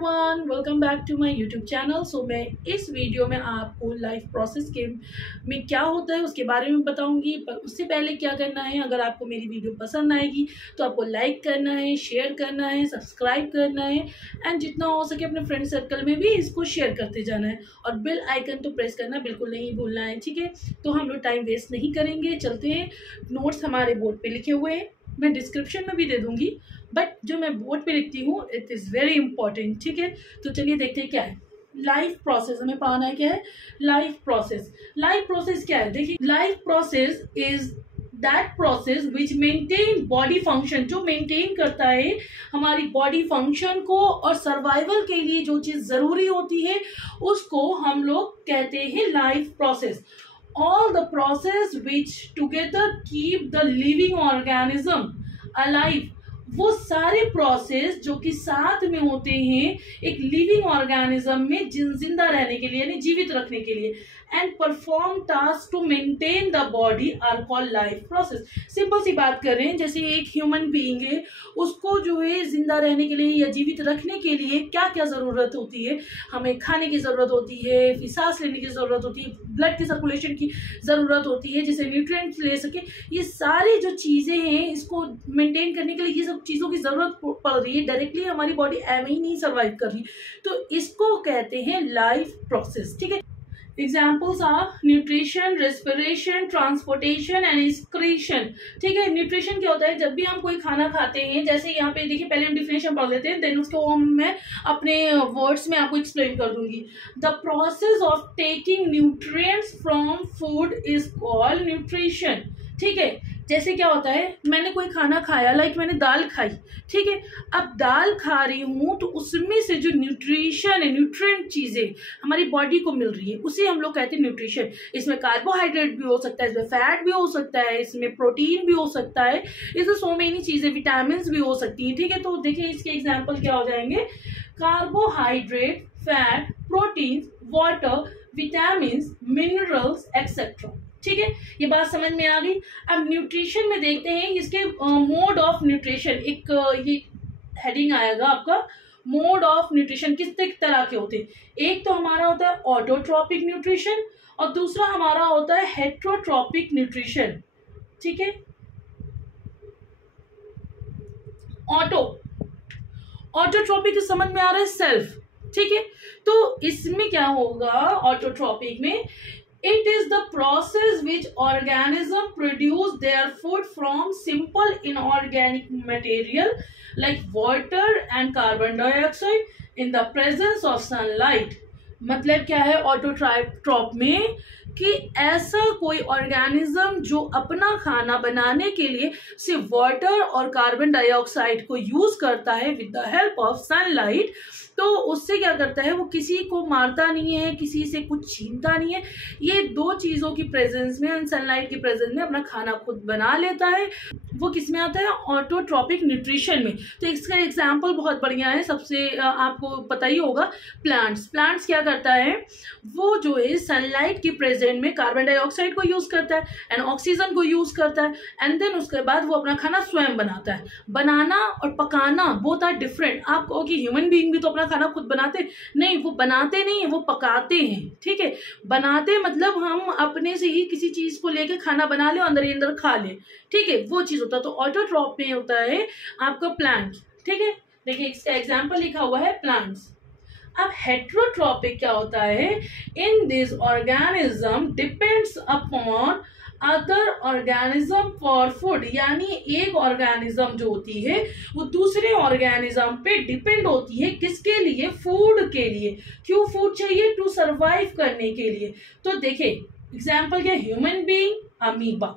Everyone, welcome back to my YouTube channel. So मैं इस video में आपको लाइफ प्रोसेस के में क्या होता है उसके बारे में बताऊंगी। पर उससे पहले क्या करना है, अगर आपको मेरी वीडियो पसंद आएगी तो आपको लाइक करना है, शेयर करना है, सब्सक्राइब करना है एंड जितना हो सके अपने फ्रेंड सर्कल में भी इसको शेयर करते जाना है और बेल आइकन तो प्रेस करना बिल्कुल नहीं भूलना है, ठीक है। तो हम लोग टाइम वेस्ट नहीं करेंगे, चलते हैं। नोट्स हमारे बोर्ड पे लिखे हुए हैं, मैं डिस्क्रिप्शन में भी दे दूंगी, बट जो मैं बोर्ड पे लिखती हूँ इट इज़ वेरी इंपॉर्टेंट, ठीक है। तो चलिए देखते हैं क्या है लाइफ प्रोसेस। हमें पढ़ना है क्या है लाइफ प्रोसेस। लाइफ प्रोसेस क्या है, देखिए life process is that process which maintain body function, जो मेंटेन करता है हमारी बॉडी फंक्शन को और सर्वाइवल के लिए जो चीज़ ज़रूरी होती है उसको हम लोग कहते हैं life process. All the process which together keep the living organism alive, वो सारे प्रोसेस जो कि साथ में होते हैं एक लिविंग ऑर्गेनिज्म में जिंदा रहने के लिए यानी जीवित रखने के लिए and perform task to maintain the body are called life process. Simple सी बात कर रहे हैं, जैसे एक ह्यूमन बीइंग है, उसको जो है जिंदा रहने के लिए या जीवित रखने के लिए क्या क्या ज़रूरत होती है। हमें खाने की ज़रूरत होती है, फिर सांस लेने की ज़रूरत होती है, ब्लड की सर्कुलेशन की ज़रूरत होती है जिससे न्यूट्रिएंट्स ले सके। ये सारी जो चीज़ें हैं इसको मेंटेन करने के लिए ये सब चीज़ों की ज़रूरत पड़ रही है। डायरेक्टली हमारी बॉडी एवं ही नहीं सर्वाइव कर रही, तो इसको कहते हैं लाइफ प्रोसेस, ठीक है। Examples are nutrition, respiration, transportation and excretion, ठीक है। न्यूट्रिशन क्या होता है, जब भी हम कोई खाना खाते हैं, जैसे यहाँ पे देखिए पहले हम डिफिनेशन पढ़ लेते हैं, देन उसको मैं अपने वर्ड्स में आपको एक्सप्लेन कर दूंगी। The process of taking nutrients from food is called nutrition, ठीक है। जैसे क्या होता है, मैंने कोई खाना खाया, लाइक मैंने दाल खाई, ठीक है। अब दाल खा रही हूँ तो उसमें से जो न्यूट्रिशन है, न्यूट्रिएंट चीज़ें हमारी बॉडी को मिल रही है, उसे हम लोग कहते हैं न्यूट्रिशन। इसमें कार्बोहाइड्रेट भी हो सकता है, इसमें फैट भी हो सकता है, इसमें प्रोटीन भी हो सकता है, इसमें सो मेनी चीज़ें, विटामिन भी हो सकती हैं, ठीक है। तो देखिए इसके एग्जाम्पल क्या हो जाएंगे, carbohydrate, fat, protein, water, vitamin, minerals etcetera, ठीक है। ये बात समझ में आ गई। अब न्यूट्रिशन में देखते हैं इसके मोड ऑफ न्यूट्रिशन, एक ये हेडिंग आएगा आपका, मोड ऑफ न्यूट्रिशन किस तरह के होते हैं। एक तो हमारा होता है ऑटोट्रॉपिक न्यूट्रिशन और दूसरा हमारा होता है हेट्रोट्रॉपिक न्यूट्रिशन, ठीक है। ऑटोट्रॉपिक समझ में आ रहा है, सेल्फ, ठीक है। तो इसमें क्या होगा ऑटोट्रॉपिक में, it is the process which organism produce their food from simple inorganic material like water and carbon dioxide in the presence of sunlight। मतलब क्या है ऑटोट्रॉप में कि ऐसा कोई ऑर्गेनिज्म जो अपना खाना बनाने के लिए सिर्फ वाटर और कार्बन डाइऑक्साइड को यूज करता है with the help of sunlight. तो उससे क्या करता है, वो किसी को मारता नहीं है, किसी से कुछ छीनता नहीं है, ये दो चीज़ों की प्रेजेंस में, सनलाइट की प्रेजेंस में अपना खाना खुद बना लेता है। वो किस में आता है, ऑटोट्रॉपिक न्यूट्रिशन में। तो इसका एग्जाम्पल बहुत बढ़िया है, सबसे आपको पता ही होगा, प्लांट्स क्या करता है, वो जो है सनलाइट की प्रेजेंट में कार्बन डाइऑक्साइड को यूज़ करता है एंड ऑक्सीजन को यूज़ करता है एंड देन उसके बाद वो अपना खाना स्वयं बनाता है। बनाना और पकाना बोथ आर डिफरेंट। आप कहो कि ह्यूमन बीइंग भी तो अपना खाना खुद बनाते, नहीं, वो बनाते नहीं है, वो पकाते हैं, ठीक है। बनाते मतलब हम अपने से ही किसी चीज़ को लेके खाना बना ले, अंदर ही अंदर खा ले, ठीक है, वो चीज़ होता है। तो ऑटोट्रॉप में होता है आपका प्लांट, ठीक है। देखिए इसका एग्जाम्पल लिखा हुआ है प्लांट्स। अब हेट्रोट्रॉपिक क्या होता है, in this organism depends upon other organism for food, यानी एक ऑर्गेनिज्म जो होती है वो दूसरे ऑर्गेनिज्म पे डिपेंड होती है, किसके लिए, फूड के लिए। क्यों फूड चाहिए, टू सरवाइव करने के लिए। तो देखिए एग्जाम्पल क्या, human being, amoeba.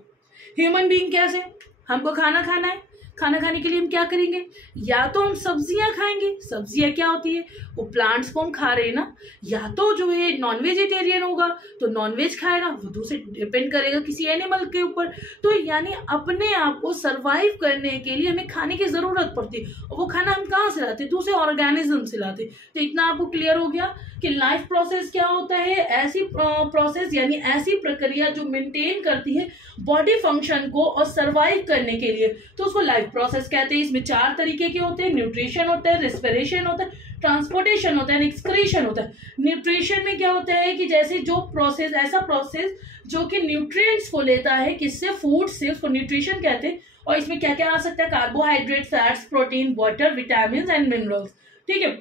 Human being कैसे, हमको खाना खाना है, खाना खाने के लिए हम क्या करेंगे, या तो हम सब्जियां खाएंगे, सब्जियां क्या होती है, वो प्लांट्स को हम खा रहे हैं ना, या तो जो है नॉन वेजिटेरियन होगा तो नॉन वेज खाएगा, वो दूसरे डिपेंड करेगा किसी एनिमल के ऊपर। तो यानी अपने आप को सरवाइव करने के लिए हमें खाने की जरूरत पड़ती है, और वो खाना हम कहाँ से लाते, दूसरे ऑर्गेनिज्म से लाते। तो इतना आपको क्लियर हो गया कि लाइफ प्रोसेस क्या होता है, ऐसी प्रोसेस यानी ऐसी प्रक्रिया जो मेंटेन करती है बॉडी फंक्शन को और सरवाइव करने के लिए, तो उसको लाइफ लाइफ प्रोसेस कहते हैं। इसमें 4 तरीके के होते हैं, न्यूट्रिशन होता है, रेस्पिरेशन होता है, ट्रांसपोर्टेशन होता है, एक्सक्रीशन होता है। न्यूट्रिशन में क्या होता है कि जैसे जो प्रोसेस, ऐसा प्रोसेस जो कि न्यूट्रिएंट्स को लेता है किससे, फूड से, उसको न्यूट्रिशन कहते हैं। और इसमें क्या क्या आ सकता है, carbohydrate, fats, protein, water, vitamin and minerals, ठीक है।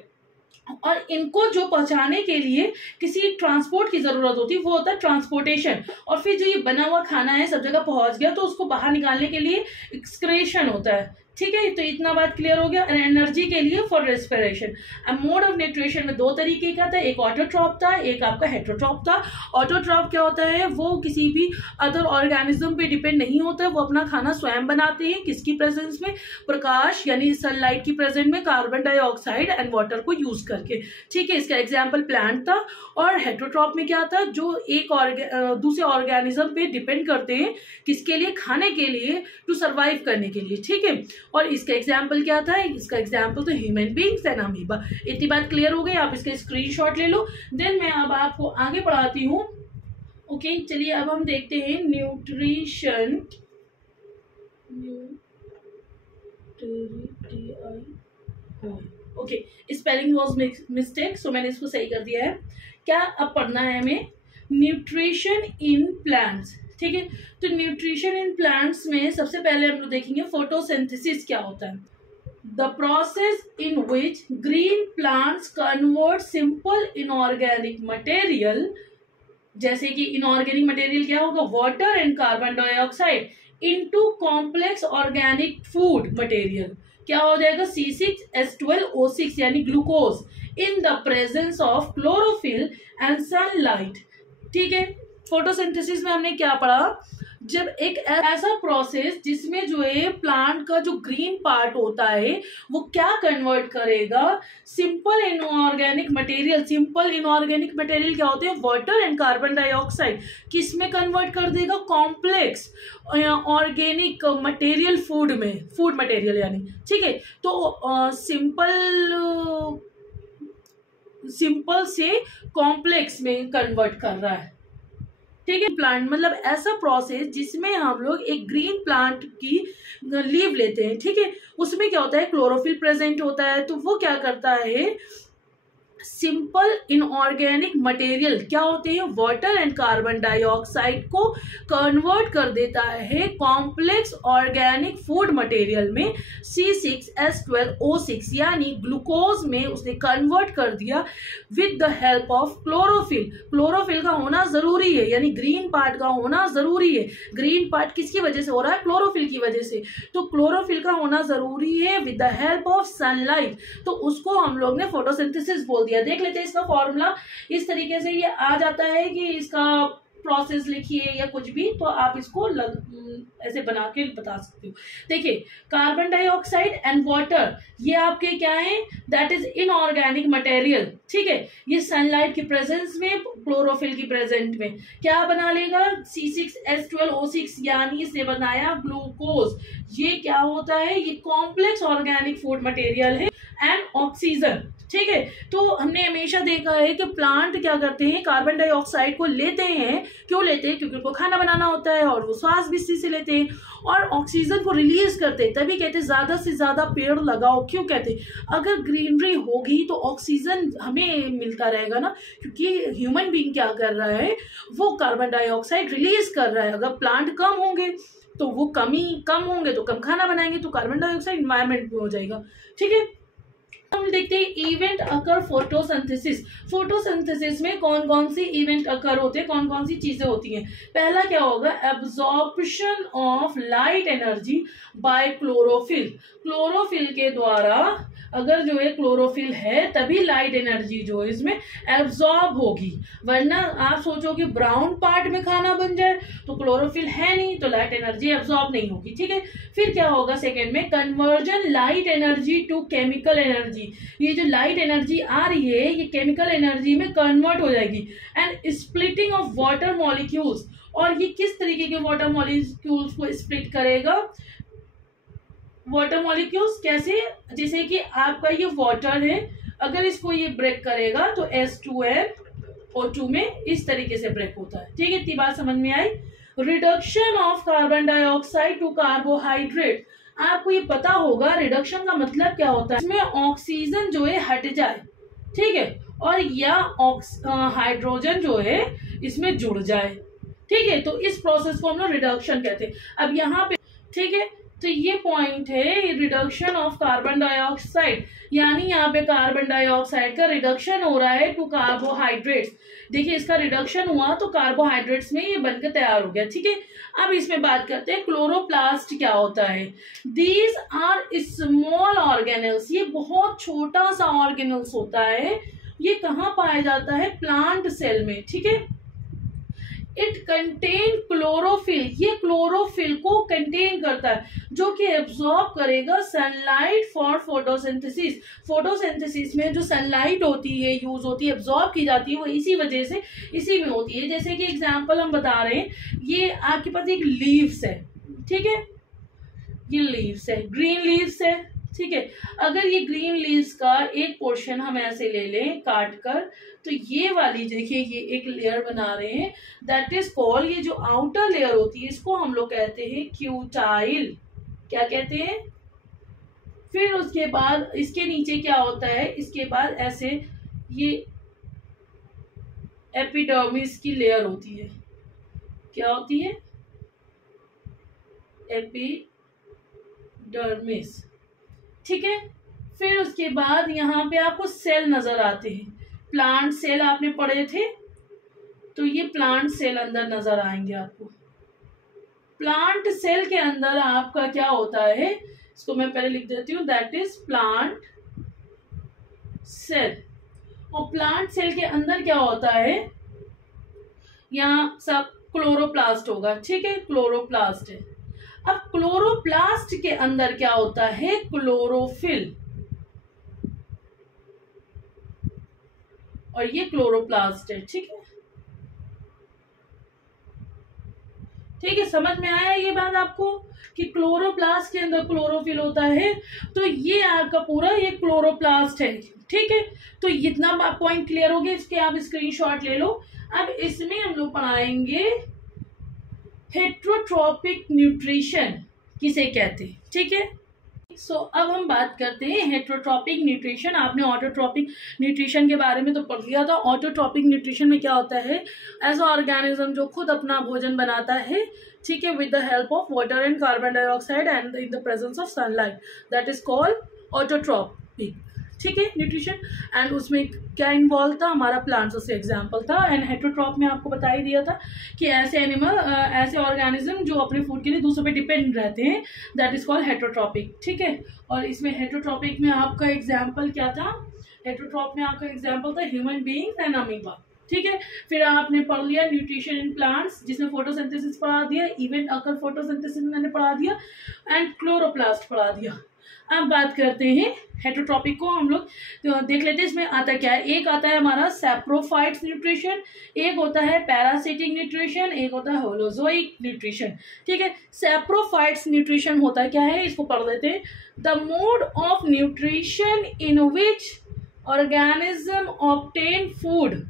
और इनको जो पहुंचाने के लिए किसी ट्रांसपोर्ट की जरूरत होती है वो होता है ट्रांसपोर्टेशन। और फिर जो ये बना हुआ खाना है सब जगह पहुंच गया तो उसको बाहर निकालने के लिए एक्सक्रेशन होता है, ठीक है। तो इतना बात क्लियर हो गया। एनर्जी के लिए फॉर रेस्पिरेशन। अब मोड ऑफ न्यूट्रिशन में 2 तरीके का था, एक ऑटोट्रॉप था, एक आपका हेटरोट्रॉप था। ऑटोट्रॉप क्या होता है, वो किसी भी अदर ऑर्गेनिज्म पे डिपेंड नहीं होता है, वो अपना खाना स्वयं बनाते हैं, किसकी प्रेजेंस में, प्रकाश यानी सनलाइट की प्रेजेंस में, कार्बन डाइऑक्साइड एंड वाटर को यूज करके, ठीक है। इसका एग्जाम्पल प्लांट था। और हेटरोट्रॉप में क्या था, जो एक दूसरे ऑर्गेनिज्म पे डिपेंड करते हैं, किसके लिए, खाने के लिए, टू सर्वाइव करने के लिए, ठीक है। और इसका एग्जाम्पल क्या था, इसका एग्जाम्पल तो ह्यूमन बीइंग्स एंड अमीबा। इतनी बात क्लियर हो गई, आप इसका स्क्रीनशॉट ले लो। देन मैं अब आपको आगे पढ़ाती हूँ। ओके, चलिए अब हम देखते हैं nutrition. Okay, spelling was mistake, so मैंने इसको सही कर दिया है। क्या अब पढ़ना है हमें, न्यूट्रिशन इन प्लांट्स, ठीक है। तो न्यूट्रिशन इन प्लांट्स में सबसे पहले हम लोग देखेंगे फोटोसिंथेसिस क्या होता है। The process in which green plants convert simple inorganic material, जैसे कि इनऑर्गेनिक मटेरियल क्या होगा, water and carbon dioxide, into complex organic food material, क्या हो जाएगा, C6H12O6 यानी glucose, in the presence of chlorophyll and sunlight, ठीक है। फोटोसिंथेसिस में हमने क्या पढ़ा, जब एक ऐसा प्रोसेस जिसमें जो है प्लांट का जो ग्रीन पार्ट होता है वो क्या कन्वर्ट करेगा, simple inorganic material. Simple inorganic material क्या होते हैं, वाटर एंड कार्बन डाइऑक्साइड, किस में कन्वर्ट कर देगा, कॉम्प्लेक्स ऑर्गेनिक मटेरियल फूड में, फूड मटेरियल यानी, ठीक है। तो सिंपल से कॉम्प्लेक्स में कन्वर्ट कर रहा है, ठीक है। प्लांट मतलब ऐसा प्रोसेस जिसमें हम लोग एक ग्रीन प्लांट की लीव लेते हैं, ठीक है। उसमें क्या होता है, क्लोरोफिल प्रेजेंट होता है, तो वो क्या करता है, सिंपल इनऑर्गेनिक मटेरियल क्या होते हैं, वाटर एंड कार्बन डाइऑक्साइड को कन्वर्ट कर देता है कॉम्प्लेक्स ऑर्गेनिक फूड मटेरियल में, C6H12O6 यानी ग्लूकोज में उसने कन्वर्ट कर दिया with the help of chlorophyll. Chlorophyll का होना जरूरी है, यानी ग्रीन पार्ट का होना जरूरी है। ग्रीन पार्ट किसकी वजह से हो रहा है, क्लोरोफिल की वजह से। तो क्लोरोफिल का होना जरूरी है with the help of sunlight, तो उसको हम लोग ने फोटोसिंथेसिस बोल दिया। देख लेते हैं इसका फॉर्मूला। इस तरीके से ये आ जाता है कि इसका प्रोसेस लिखिए या कुछ भी, तो आप इसको ऐसे बना के बता सकते हो। देखिए, कार्बन डाइऑक्साइड एंड वाटर ये आपके क्या है, दैट इज इनऑर्गेनिक मटेरियल, ठीक है। ये सनलाइट की प्रेजेंस में, क्लोरोफिल की प्रेजेंट में क्या बना लेगा, C6H12O6 यानी इसने बनाया ग्लूकोज। ये क्या होता है, ये कॉम्प्लेक्स ऑर्गेनिक फूड मटेरियल है एंड ऑक्सीजन, ठीक है। तो हमने हमेशा देखा है कि प्लांट क्या करते हैं, कार्बन डाइऑक्साइड को लेते हैं। क्यों लेते हैं, क्योंकि उनको खाना बनाना होता है और वो श्वास भी इसी से लेते हैं, और ऑक्सीजन को रिलीज करते हैं। तभी कहते हैं ज्यादा से ज्यादा पेड़ लगाओ। क्यों कहते हैं, अगर ग्रीनरी होगी तो ऑक्सीजन हमें मिलता रहेगा ना, क्योंकि ह्यूमन बीइंग क्या कर रहा है, वो कार्बन डाइऑक्साइड रिलीज कर रहा है। अगर प्लांट कम होंगे तो वो कम होंगे तो कम खाना बनाएंगे, तो कार्बन डाइऑक्साइड एनवायरमेंट में हो जाएगा, ठीक है। हम देखते हैं इवेंट अकर फोटोसिंथेसिस। फोटोसिंथेसिस में कौन कौन सी इवेंट अकर होते हैं, कौन कौन सी चीजें होती हैं। पहला क्या होगा, absorption of light energy by chlorophyll. Chlorophyll के द्वारा, अगर जो है क्लोरोफिल है तभी लाइट एनर्जी जो है इसमें एब्जॉर्ब होगी, वरना आप सोचो कि ब्राउन पार्ट में खाना बन जाए तो क्लोरोफिल है नहीं तो लाइट एनर्जी एब्जॉर्ब नहीं होगी, ठीक है। फिर क्या होगा, सेकेंड में conversion light energy to chemical energy. ये जो लाइट एनर्जी आ रही है ये केमिकल एनर्जी में कन्वर्ट हो जाएगी। And splitting of water molecules, और ये किस तरीके के वाटर मॉलिक्यूल्स को स्प्लिट करेगा, वाटर मॉलिक्यूल्स कैसे, जैसे कि आपका ये वाटर है, अगर इसको ये ब्रेक करेगा तो H2O2 में इस तरीके से ब्रेक होता है, ठीक है। इतनी बात समझ में आई। Reduction of carbon dioxide to carbohydrate, आपको ये पता होगा रिडक्शन का मतलब क्या होता है, इसमें ऑक्सीजन जो है हट जाए, ठीक है, और या हाइड्रोजन जो है इसमें जुड़ जाए, ठीक है। तो इस प्रोसेस को हम लोग रिडक्शन कहते हैं। अब यहाँ पे ठीक है, तो ये पॉइंट है रिडक्शन ऑफ कार्बन डाइऑक्साइड, यानी यहाँ पे कार्बन डाइऑक्साइड का रिडक्शन हो रहा है टू कार्बोहाइड्रेट्स। देखिए इसका रिडक्शन हुआ तो कार्बोहाइड्रेट्स में ये बनकर तैयार हो गया, ठीक है। अब इसमें बात करते हैं क्लोरोप्लास्ट क्या होता है। दीज आर स्मॉल ऑर्गेनल्स, ये बहुत छोटा सा ऑर्गेनल्स होता है। ये कहाँ पाया जाता है, प्लांट सेल में, ठीक है। इट कंटेन क्लोरोफिल, ये क्लोरोफिल को कंटेन करता है जो कि एब्जॉर्ब करेगा सनलाइट फॉर फोटोसिंथेसिस। फोटोसिंथेसिस में जो सनलाइट होती है, यूज होती है, एब्जॉर्ब की जाती है, वो इसी वजह से इसी में होती है। जैसे कि एग्जांपल हम बता रहे हैं, ये आपके पास एक लीव्स है, ठीक है, ये लीव्स है, ग्रीन लीव्स है, ठीक है। अगर ये ग्रीन लीव्स का एक पोर्शन हम ऐसे ले लें काट कर, तो ये वाली देखिए ये एक लेयर बना रहे हैं, दैट इज कॉल्ड, ये जो आउटर लेयर होती है इसको हम लोग कहते हैं क्यूटाइल। क्या कहते हैं? फिर उसके बाद इसके नीचे क्या होता है, इसके बाद ऐसे ये एपिडर्मिस की लेयर होती है। क्या होती है? एपिडर्मिस, ठीक है। फिर उसके बाद यहाँ पे आपको सेल नजर आते हैं, प्लांट सेल आपने पढ़े थे, तो ये प्लांट सेल अंदर नजर आएंगे आपको। प्लांट सेल के अंदर आपका क्या होता है, इसको मैं पहले लिख देती हूँ, दैट इज प्लांट सेल। और प्लांट सेल के अंदर क्या होता है, यहाँ सब क्लोरोप्लास्ट होगा, ठीक है, क्लोरोप्लास्ट है। अब क्लोरोप्लास्ट के अंदर क्या होता है, क्लोरोफिल, और ये क्लोरोप्लास्ट है, ठीक है, ठीक है। समझ में आया ये बात आपको कि क्लोरोप्लास्ट के अंदर क्लोरोफिल होता है, तो ये आपका पूरा ये क्लोरोप्लास्ट है, ठीक है। तो इतना पॉइंट क्लियर हो गया, इसके आप स्क्रीनशॉट ले लो। अब इसमें हम लोग पढ़ाएंगे हेट्रोट्रॉपिक न्यूट्रिशन किसे कहते हैं, ठीक है। सो अब हम बात करते हैं हेट्रोट्रॉपिक न्यूट्रिशन। आपने ऑटोट्रॉपिक न्यूट्रिशन के बारे में तो पढ़ लिया था। ऑटोट्रॉपिक न्यूट्रिशन में क्या होता है, ऐसा ऑर्गेनिज्म जो खुद अपना भोजन बनाता है, ठीक है, with the help of water and carbon dioxide and in the presence of sunlight, that is called autotrophic, ठीक है, न्यूट्रिशन। एंड उसमें क्या इन्वॉल्व था, हमारा प्लांट्स से एग्जाम्पल था। एंड हेट्रोट्रॉप में आपको बता ही दिया था कि ऐसे एनिमल, ऐसे ऑर्गेनिज्म जो अपने फूड के लिए दूसरों पे डिपेंड रहते हैं, दैट इज कॉल्ड हेट्रोट्रॉपिक, ठीक है। और इसमें हेट्रोट्रॉपिक में आपका एग्जाम्पल क्या था, हेट्रोट्रॉप में आपका एग्जाम्पल था ह्यूमन बीइंग्स एंड अमीबा, ठीक है। फिर आपने पढ़ लिया न्यूट्रिशन इन प्लांट्स, जिसमें फोटोसिंथेसिस पढ़ा दिया, इवेंट अकर फोटोसिंथेसिस मैंने पढ़ा दिया, एंड क्लोरोप्लास्ट पढ़ा दिया। अब बात करते हैं हेट्रोट्रॉपिक को हम लोग तो देख लेते हैं इसमें आता क्या है। एक आता है हमारा सैप्रोफाइट्स न्यूट्रिशन, एक होता है पैरासिटिक न्यूट्रिशन, एक होता है होलोजोइक न्यूट्रिशन, ठीक है। सैप्रोफाइट्स न्यूट्रिशन होता क्या है, इसको पढ़ लेते हैं। The mode of nutrition in which organism obtain food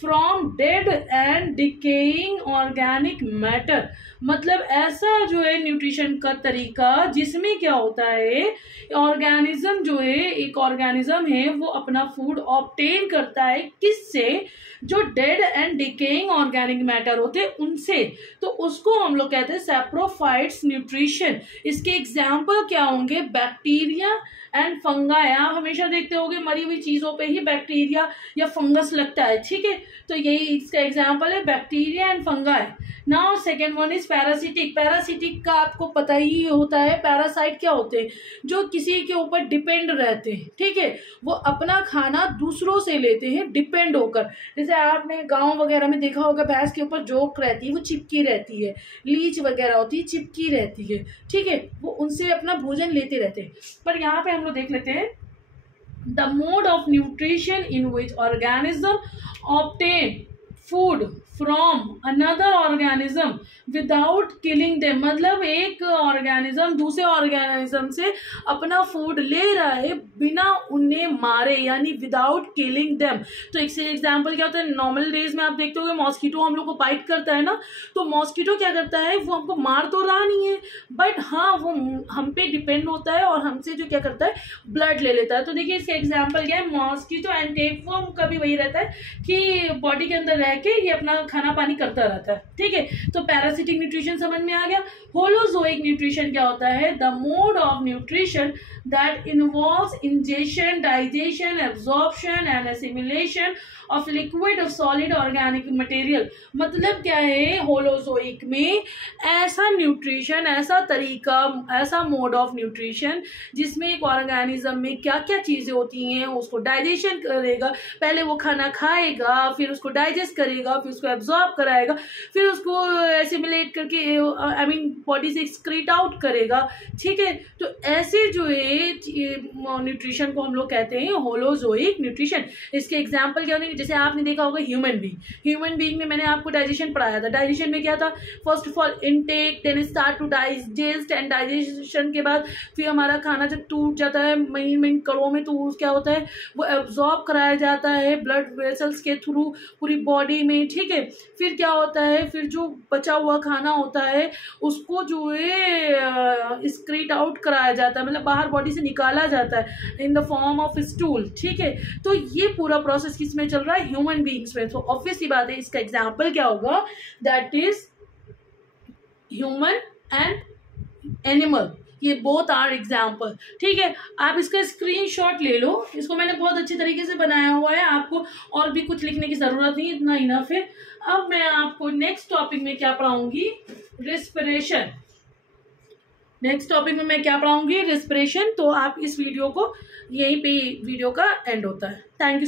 from dead and decaying organic matter, मतलब ऐसा जो है न्यूट्रिशन का तरीका जिसमें क्या होता है, ऑर्गेनिज्म जो है, एक ऑर्गेनिज्म है वो अपना फूड ऑब्टेन करता है किससे, जो dead and decaying organic matter होते हैं उनसे, तो उसको हम लोग कहते हैं सैप्रोफाइट्स न्यूट्रिशन। इसके एग्जाम्पल क्या होंगे, बैक्टीरिया एंड फंगाई। आप हमेशा देखते होंगे मरी हुई चीजों पे ही बैक्टीरिया या फंगस लगता है, ठीक है, तो यही इसका एग्जाम्पल है, bacteria and fungi. Now second one is parasitic. Parasitic का आपको पता ही होता है, पैरासाइट क्या होते हैं, जो किसी के ऊपर डिपेंड रहते हैं, ठीक है, वो अपना खाना दूसरों से लेते हैं डिपेंड होकर। जैसे आपने गांव वगैरह में देखा होगा, भैंस के ऊपर जोक रहती है वो चिपकी रहती है, लीच वगैरह होती है चिपकी रहती है, ठीक है, वो उनसे अपना भोजन लेते रहते हैं। पर यहाँ पे हम लोग देख लेते हैं the mode of nutrition in which organism obtain food from another organism without killing them, मतलब एक ऑर्गेनिज्म दूसरे ऑर्गेनिज्म से अपना फूड ले रहा है बिना उन्हें मारे, यानी विदाउट किलिंग देम। तो एक से एग्जाम्पल क्या होता है, नॉर्मल डेज में आप देखते हो मॉस्किटो हम लोग को बाइट करता है ना, तो मॉस्किटो क्या करता है, वो हमको मार तो रहा नहीं है, बट हाँ वो हम पे डिपेंड होता है और हमसे जो क्या करता है, ब्लड ले लेता है। तो देखिए इसका एग्जाम्पल क्या है, मॉस्किटो एंड टेपवर्म का भी वही रहता है कि बॉडी के अंदर रह के ये अपना खाना पानी करता रहता है, ठीक है। तो पैरासिटिक न्यूट्रिशन समझ में आ गया। होलोजोइक न्यूट्रिशन क्या होता है, the mode of nutrition that involves ingestion, digestion, absorption and assimilation of liquid or solid organic material। मतलब क्या है, होलोजोइक में ऐसा न्यूट्रिशन, ऐसा तरीका, ऐसा मोड ऑफ न्यूट्रिशन जिसमें एक ऑर्गेनिज्म में क्या क्या चीज़ें होती हैं, उसको डाइजेशन करेगा, पहले वो खाना खाएगा, फिर उसको डाइजेस्ट करेगा, फिर उसको एब्जॉर्ब कराएगा, फिर उसको एसिमिलेट करके आई मीन बॉडी से एक्सक्रीट आउट करेगा, ठीक है। तो ऐसे जो है न्यूट्रिशन को हम लोग कहते हैं होलोजोइक न्यूट्रिशन। इसके एग्जांपल क्या होंगे, जैसे आपने देखा होगा ह्यूमन बीइंग में मैंने आपको डाइजेशन पढ़ाया था। डाइजेशन में क्या था, first of all intake, then start to digest, and digestion के बाद फिर हमारा खाना जब टूट जाता है महीन कड़ों में, तो क्या होता है, वो एब्जॉर्ब कराया जाता है ब्लड वेसल्स के थ्रू पूरी बॉडी में, ठीक है। फिर क्या होता है, फिर जो बचा हुआ खाना होता है उसको जो है स्क्रीट आउट कराया जाता है, मतलब बाहर बॉडी से निकाला जाता है in the form of stool, ठीक है। तो ये पूरा प्रोसेस किस में चल रहा है, ह्यूमन बीइंग्स में। तो ऑब्वियसली बात है इसका एग्जांपल क्या होगा, that is human and animal, ये बोथ आर एग्जाम्पल, ठीक है। आप इसका स्क्रीनशॉट ले लो, इसको मैंने बहुत अच्छे तरीके से बनाया हुआ है, आपको और भी कुछ लिखने की जरूरत नहीं, इतना इनफ है। अब मैं आपको नेक्स्ट टॉपिक में क्या पढ़ाऊंगी, रेस्पिरेशन। नेक्स्ट टॉपिक में मैं क्या पढ़ाऊंगी, रेस्पिरेशन। तो आप इस वीडियो को, यहीं पे वीडियो का एंड होता है। Thank you.